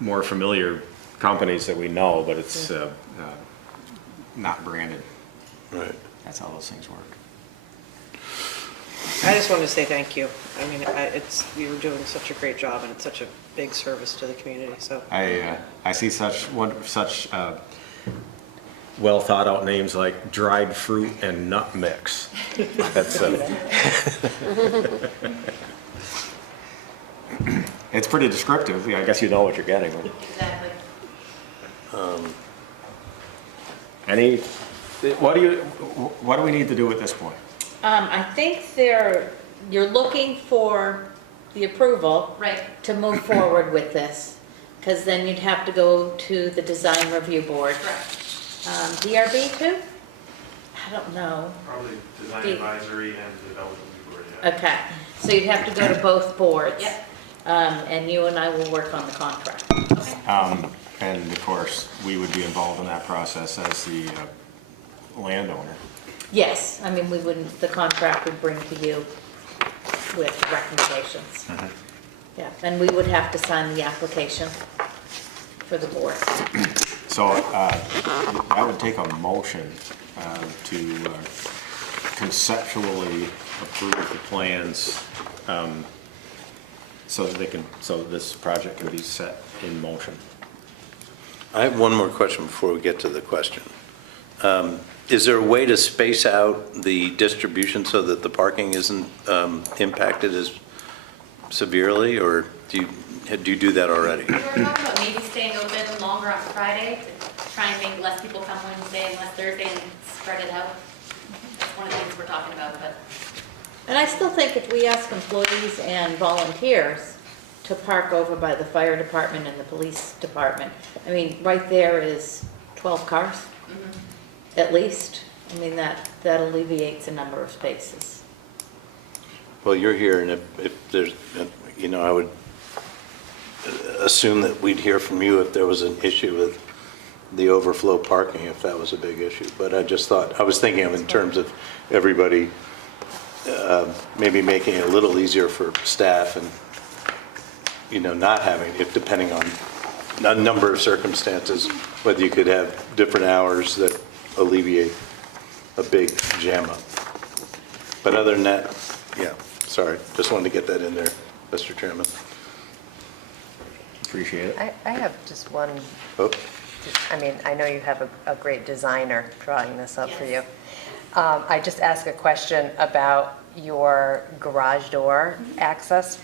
more familiar companies that we know, but it's not branded. Right. That's how those things work. I just wanted to say thank you. I mean, you're doing such a great job, and it's such a big service to the community, so. I see such well thought out names like dried fruit and nut mix. That's it's pretty descriptive. I guess you know what you're getting. Exactly. What do we need to do at this point? I think you're looking for the approval Right. to move forward with this, because then you'd have to go to the design review board. Correct. DRB too? I don't know. Probably design The- advisory and development board, yeah. Okay, so you'd have to go to both boards. Yep. And you and I will work on the contract. And of course, we would be involved in that process as the landowner. Yes, I mean, the contract would bring to you with recommendations. Yeah, and we would have to sign the application for the board. So that would take a motion to conceptually approve the plans so that this project can be set in motion. I have one more question before we get to the question. Is there a way to space out the distribution so that the parking isn't impacted as severely, or do you do that already? We were talking about maybe staying open longer on Friday to try and make less people come Wednesday and less Thursday and spread it out. That's one of the things we're talking about, but. And I still think if we ask employees and volunteers to park over by the fire department and the police department, I mean, right there is 12 cars, at least. I mean, that alleviates a number of spaces. Well, you're here, and if there's, I would assume that we'd hear from you if there was an issue with the overflow parking, if that was a big issue. But I was thinking of in terms of everybody, maybe making it a little easier for staff and, not having, if depending on a number of circumstances, whether you could have different hours that alleviate a big jam up. But other than that, yeah, sorry, just wanted to get that in there, Mr. Chairman. Appreciate it. I have just one, Oh, I know you have a great designer drawing this up for you. Yes. I just ask a question about your garage door access.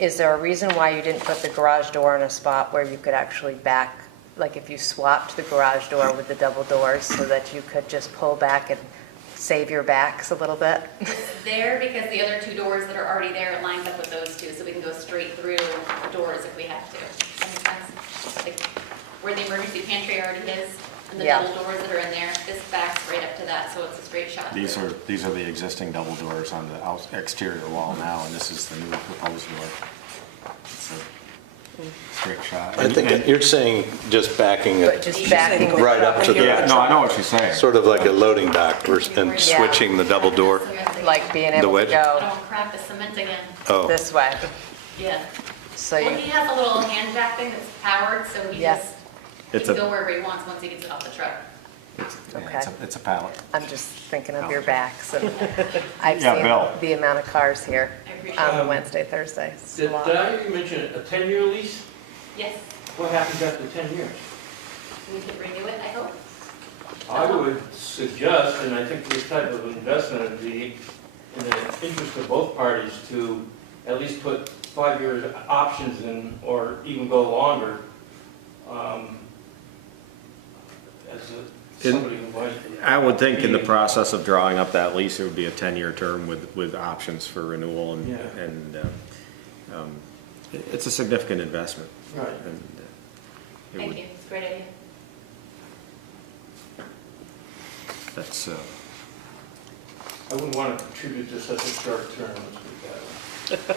Is there a reason why you didn't put the garage door in a spot where you could actually back, like if you swapped the garage door with the double doors so that you could just pull back and save your backs a little bit? There, because the other two doors that are already there are lined up with those two, so we can go straight through the doors if we have to. Does that make sense? Like, where the emergency pantry already is, and the Yeah. double doors that are in there, this backs right up to that, so it's a straight shot. These are the existing double doors on the exterior wall now, and this is the new proposed door. It's a straight shot. I think you're saying just backing But it just backing the right up to Yeah, the, no, I know what you're saying. sort of like a loading dock and switching the double door. like being The able to wedge? go Don't crack the cement again. Oh, this way. Yeah. So Well, you, he has a little hand jack thing that's powered, so he Yeah. just, he It's can a- go wherever he wants once he gets it off the truck. Okay. It's a pallet. I'm just thinking of your backs, and I've Yeah, Bill. seen the amount of cars here I appreciate on it. Wednesday, Thursday. It's a Did lot. I hear you mention a 10-year lease? Yes, What happens after 10 years? we could renew it, I hope. I would suggest, and I think this type of investment would be in the interest of both parties to at least put 5-year options in, or even go longer, somebody who might. I would think in the process of drawing up that lease, it would be a 10-year term with options for renewal and, Yeah. it's a significant investment. Right. And, it Thank would- you, it's a great idea. That's, I wouldn't want to contribute to such a short term, let's put it that way.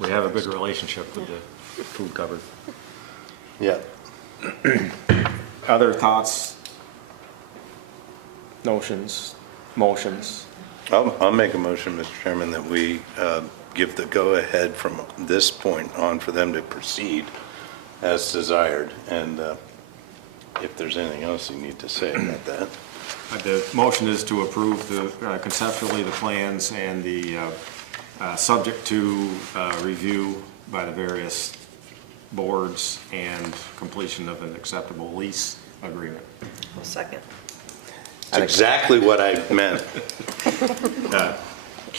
we have a good relationship with the food cupboard. Yeah. Other thoughts, notions, motions? I'll make a motion, Mr. Chairman, that we give the go-ahead from this point on for them to proceed as desired. And if there's anything else you need to say about that. The motion is to approve conceptually the plans and the subject to review by the various boards and completion of an acceptable lease agreement. Well, second. That's exactly what I meant.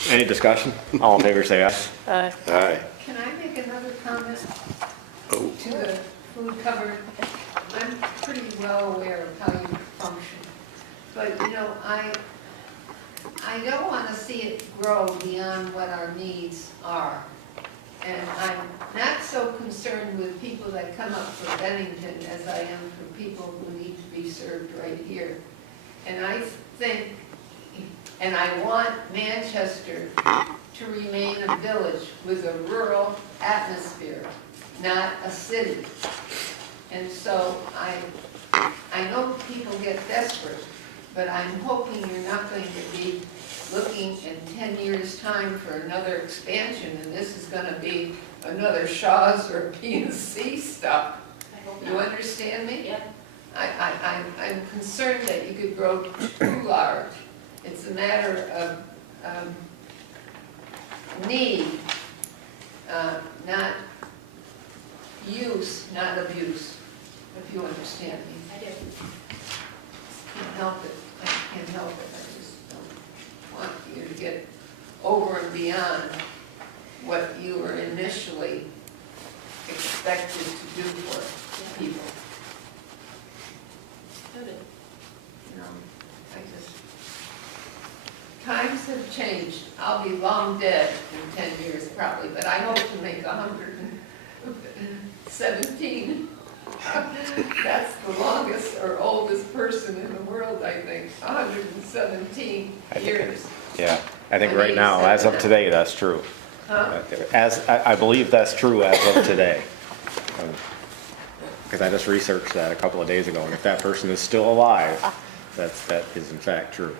Any discussion? All in favor, say aye. Aye. Can I make another comment Oh. to the food cupboard? I'm pretty well aware of how you function, but you know, I don't want to see it grow beyond what our needs are. And I'm not so concerned with people that come up from Bennington as I am for people who need to be served right here. And I think, and I want Manchester to remain a village with a rural atmosphere, not a city. And so I know people get desperate, but I'm hoping you're not going to be looking in 10 years' time for another expansion, and this is going to be another Shaw's or P&C stuff. You understand me? Yeah. I'm concerned that you could grow too large. It's a matter of need, not use, not abuse, if you understand me. I do. Can't help it. I can't help it. I just don't want you to get over and beyond what you were initially expected to do for people. Noted. You know, times have changed. I'll be long dead in 10 years probably, but I hope to make 117. That's the longest or oldest person in the world, I think, 117 years. Yeah, I think right now, as of today, that's true. Huh? I believe that's true as of today. Because I just researched that a couple of days ago, and if that person is still alive, that is in fact true.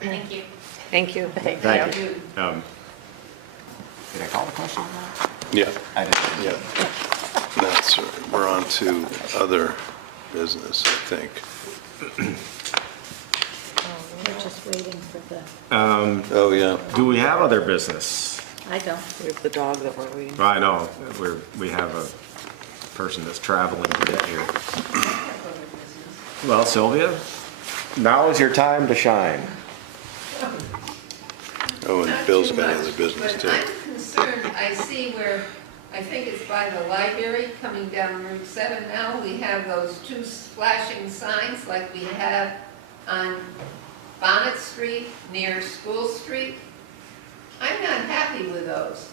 Thank you. Thank you. Thank you. Did I call the question? Yeah. I did. Yeah. That's, we're on to other business, I think. We're just waiting for the, Oh, yeah. Do we have other business? I don't. We have the dog that we're waiting. I know, we have a person that's traveling to get here. Well, Sylvia, now is your time to shine. Oh, and Not Bill's too got much, other business too. But I'm concerned, I see where, I think it's by the library coming down Route 7 now, we have those two flashing signs like we have on Bonnet Street near School Street. I'm not happy with those.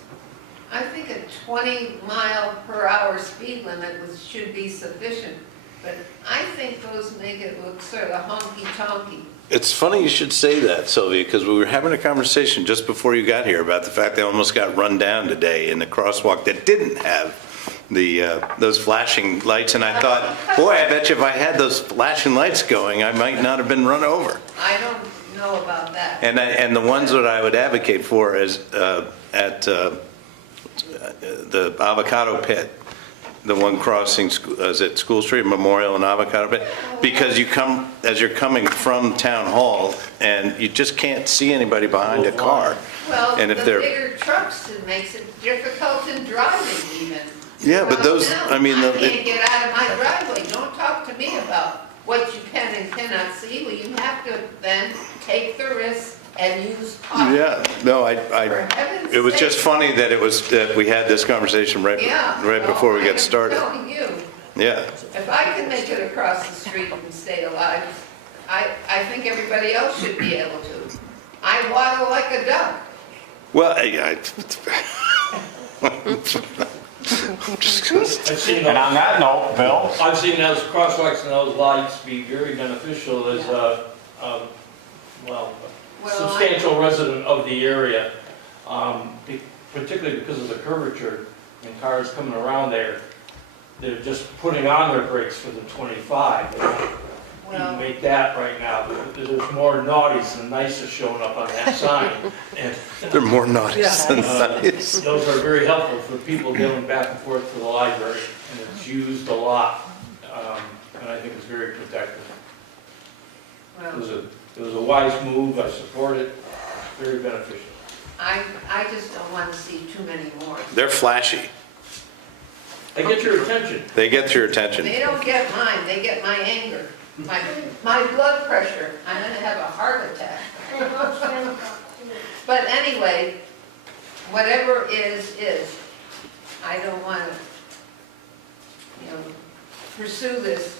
I think a 20-mile-per-hour speed limit should be sufficient, but I think those make it look sort of honky-tonky. It's funny you should say that, Sylvia, because we were having a conversation just before you got here about the fact they almost got run down today in the crosswalk that didn't have those flashing lights, and I thought, boy, I bet you if I had those flashing lights going, I might not have been run over. I don't know about that. And the ones that I would advocate for is at the avocado pit, The one crossing, is it School Street, Memorial and Avocado Bay? Because you come, as you're coming from Town Hall, and you just can't see anybody behind a car. Well, And the if they're, bigger trucks, it makes it difficult in driving even. yeah, but those, I mean, I can't get out of my driveway. Don't talk to me about what you can and cannot see. Well, you have to then take the risk and use caution. yeah, no, For heaven's it was just sake. funny that that we had this conversation right before we well, got started. I'm telling you, Yeah, if I can make it across the street and stay alive, I think everybody else should be able to. I waddle like a duck. well, I've seen And on those, that note, Bill? I've seen those crosswalks and those lights be very beneficial as a, well, substantial resident of the area, particularly because of the curvature and cars coming around there. They're just putting on their brakes for the 25. They don't even make that right now. There's more naughties than nices showing up on that sign. And they're more naughty than nice. those are very helpful for people going back and forth to the library, and it's used a lot, and I think it's very protective. It was a wise move, I support it, very beneficial. I just don't want to see too many more. They're flashy. They get your attention. They get your attention. They don't get mine, they get my anger, my blood pressure. I'm gonna have a heart attack. But anyway, whatever is. I don't want to, pursue this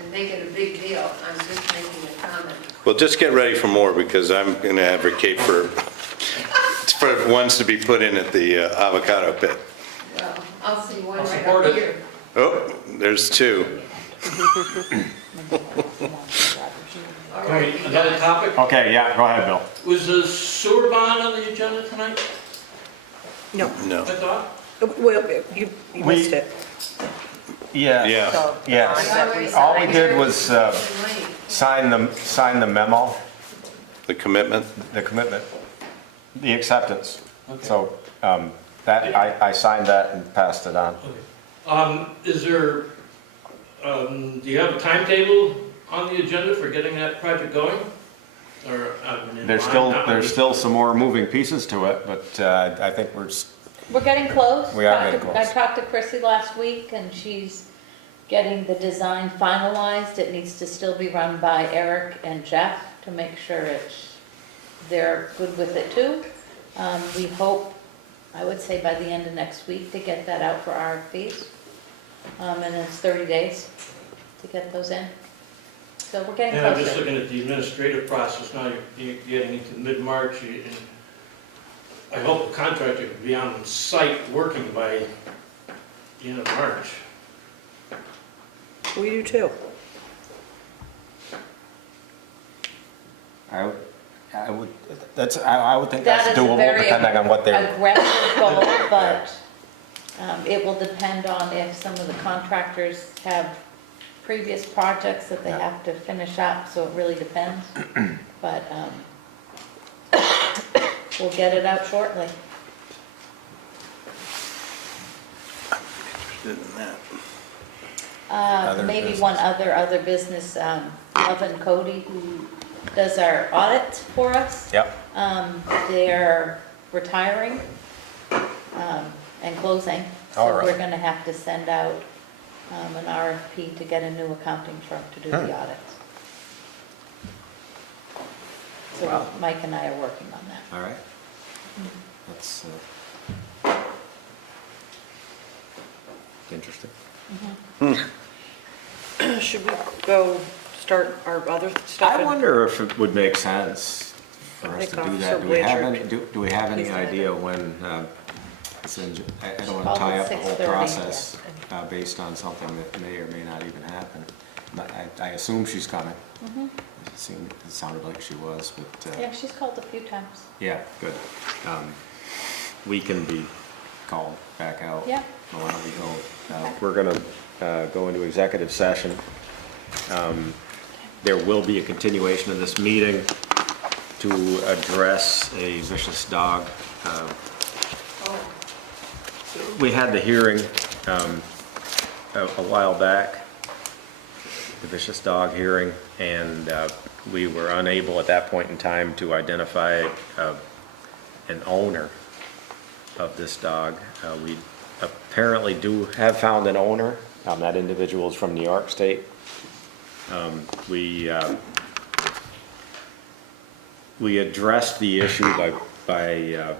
and make it a big deal. I'm just making a comment. Well, just get ready for more, because I'm going to advocate for ones to be put in at the avocado pit. Well, I'll see one I'll right support up it. here. Oh, there's two. All Can right, we- you Another guys. topic? Okay, yeah, go ahead, Bill. Was the sewer bond on the agenda tonight, No, No. I thought? well, you missed it. Yeah. Yeah. So, Yeah. that All we did was Late. sign the memo, The commitment? the commitment, the acceptance. Okay. So that, I signed that and passed it on. Is there, do you have a timetable on the agenda for getting that project going? Or, There's still some more moving pieces to it, but I think We're getting close. We are getting close. I talked to Chrissy last week, and she's getting the design finalized. It needs to still be run by Eric and Jeff to make sure they're good with it too. We hope, I would say by the end of next week, to get that out for RFPs. And it's 30 days to get those in. So we're getting And I'm just closer. looking at the administrative process now, you're getting into mid-March, and I hope the contractor can be on site working by the end of March. We do too. I would think That that's is a doable, very depending on what they're. aggressive goal, but it will depend on if some of the contractors have previous projects that they have to finish up, so it really depends. But we'll get it out shortly. Interested in that. Other Maybe business. one other business, Love and Cody, who does our audit for us. Yep. They're retiring and closing. All So right. we're going to have to send out an RFP to get a new accounting firm to do the audits. So Wow. Mike and I are working on that. All right. That's interesting. Should we go start our other stuff? I in- wonder if it would make sense for us Like to do Officer that. Do we have Blanchard. any, do we have any Please. idea when, I don't want to tie up the whole 6:30. process based on something that may or may not even happen. But I assume she's coming. It sounded like she was, but. Yeah, she's called a few times. Yeah, good. We can be called back out. Yeah. Why don't we go? We're gonna go into executive session. There will be a continuation of this meeting to address a vicious dog. We had the hearing a while back, the vicious dog hearing, and we were unable at that point in time to identify an owner of this dog. We apparently do have found an owner. That individual is from New York State. We addressed the issue by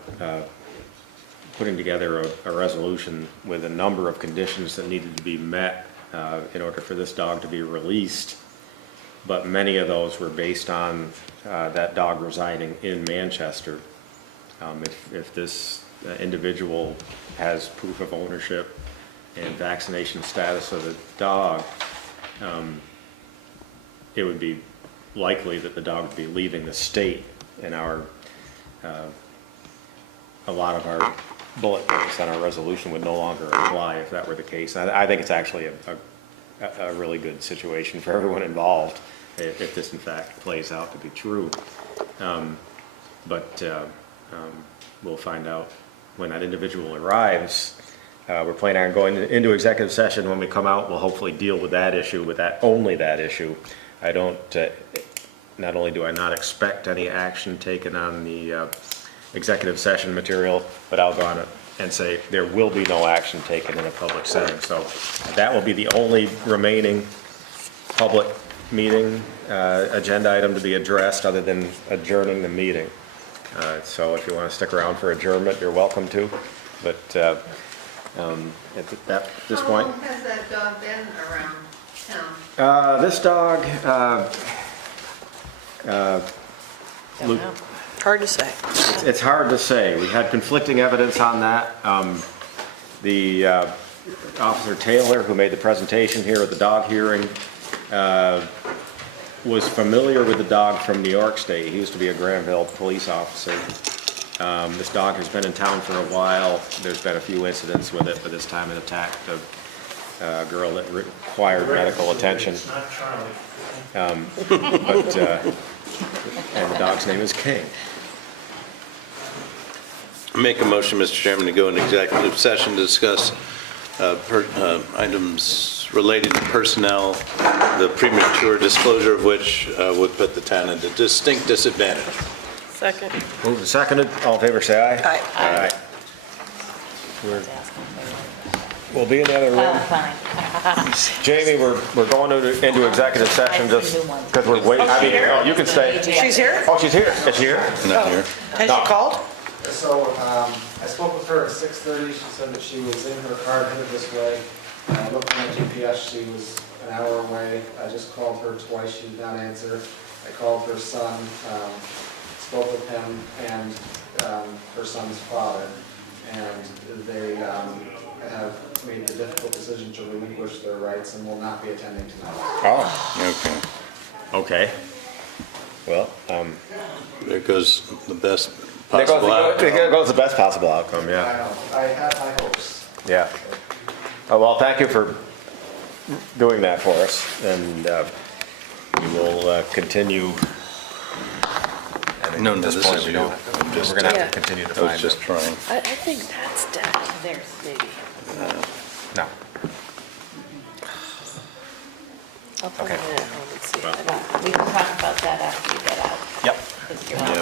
putting together a resolution with a number of conditions that needed to be met in order for this dog to be released. But many of those were based on that dog residing in Manchester. If this individual has proof of ownership and vaccination status of the dog, it would be likely that the dog would be leaving the state, and a lot of our bullet points on our resolution would no longer apply if that were the case. I think it's actually a really good situation for everyone involved if this in fact plays out to be true. But we'll find out when that individual arrives. We're planning on going into executive session. When we come out, we'll hopefully deal with that issue, only that issue. I don't, not only do I not expect any action taken on the executive session material, but I'll go on and say there will be no action taken in a public setting. So that will be the only remaining public meeting agenda item to be addressed other than adjourning the meeting. So if you want to stick around for adjournment, you're welcome to. But at this point. How long has that dog been around town? This dog, Luke, Hard to say. it's hard to say. We had conflicting evidence on that. The Officer Taylor, who made the presentation here at the dog hearing, was familiar with the dog from New York State. He used to be a Granville police officer. This dog has been in town for a while. There's been a few incidents with it, but this time it attacked a girl that required medical attention. It's not Charlie. And the dog's name is King. Make a motion, Mr. Chairman, to go into executive session to discuss items related to personnel, the premature disclosure of which would put the town at a distinct disadvantage. Second. Moved and seconded. All in favor, say aye. Aye. Aye. We'll be in the other room. Fine. Jamie, we're going into executive session just because we're waiting. I mean, oh, you can stay. She's here? Oh, she's here. Is she here? Not here. Has she called? So, I spoke with her at 6:30, she said that she was in her car headed this way. I looked on my GPS, she was an hour away. I just called her twice, she did not answer. I called her son, spoke with him and her son's father. And they have made the difficult decision to relinquish their rights and will not be attending tonight. Oh, okay. Well, There goes the best there possible outcome. goes the best possible outcome, I yeah. know, I have high hopes. Yeah. Well, thank you for doing that for us, and we will continue. No, At this this point, is we you. don't. I'm just- We're gonna have Yeah. to continue to I was find just it. trying. I think that's dead. There's maybe. No. I'll put Okay. it at home and see if I Well. don't. We can talk about that after you get out. Yep. 'Cause you're-